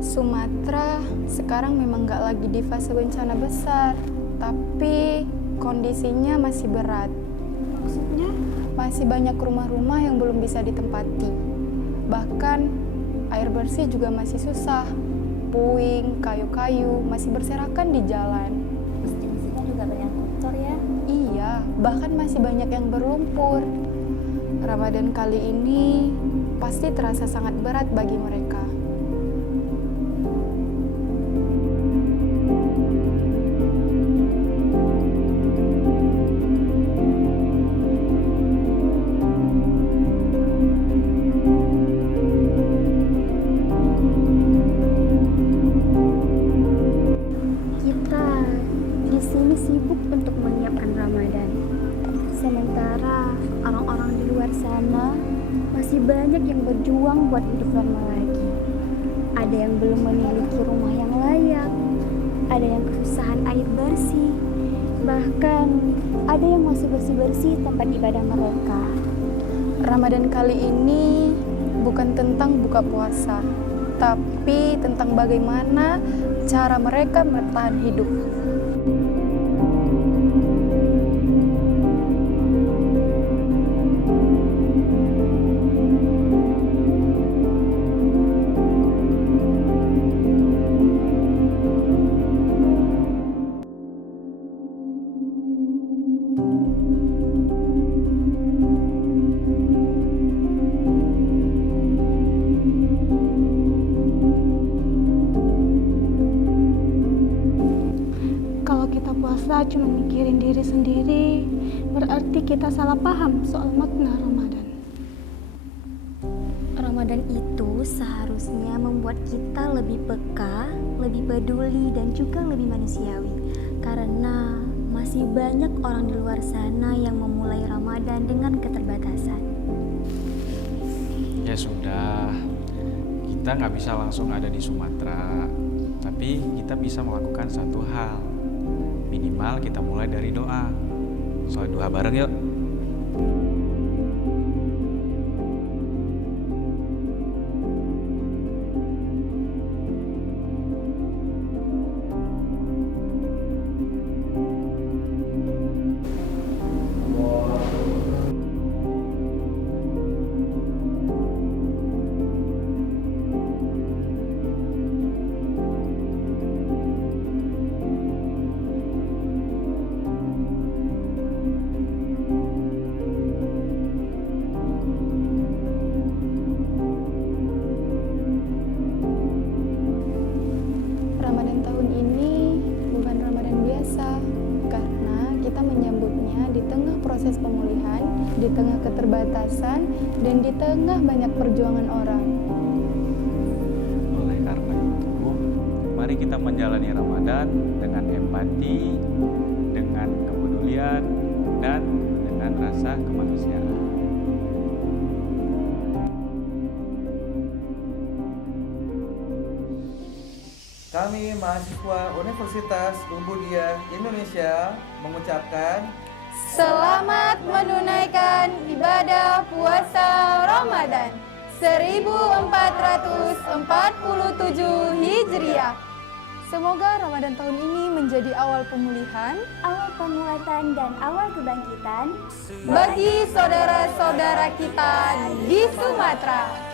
Sumatera sekarang memang nggak lagi di fase bencana besar, tapi kondisinya masih berat. Maksudnya? Masih banyak rumah-rumah yang belum bisa ditempati. Bahkan air bersih juga masih susah. Puing, kayu-kayu masih berserakan di jalan. Mesin-mesinnya juga banyak kotor ya? Iya, bahkan masih banyak yang berlumpur. Ramadan kali ini pasti terasa sangat berat bagi mereka. Kita di sini sibuk untuk menyiapkan Ramadan. Sementara orang-orang di luar sana masih banyak yang berjuang buat hidup normal lagi. Ada yang belum memiliki rumah yang layak, ada yang kesusahan air bersih, bahkan ada yang masih bersih-bersih tempat ibadah mereka. Ramadan kali ini bukan tentang buka puasa, tapi tentang bagaimana cara mereka bertahan hidup. Kalau kita puasa cuma mikirin diri sendiri, berarti kita salah paham soal makna Ramadan. Ramadan itu seharusnya membuat kita lebih peka, lebih peduli, dan juga lebih manusiawi. Karena masih banyak orang di luar sana yang memulai Ramadan dengan keterbatasan. Ya sudah, kita nggak bisa langsung ada di Sumatera, tapi kita bisa melakukan satu hal. Minimal kita mulai dari doa. Sholat duha bareng yuk. Ramadan tahun ini bukan Ramadan biasa, karena kita menyambutnya di tengah proses pemulihan, di tengah keterbatasan, dan di tengah banyak perjuangan orang. Oleh karena itu, mari kita menjalani Ramadan dengan empati, dengan kepedulian, dan dengan rasa kemanusiaan. Kami mahasiswa Universitas Muhammadiyah Indonesia mengucapkan Selamat menunaikan ibadah puasa Ramadan 1447 Hijriah. Semoga Ramadan tahun ini menjadi awal pemulihan, Awal penguatan dan awal kebangkitan bagi saudara-saudara kita di Sumatera.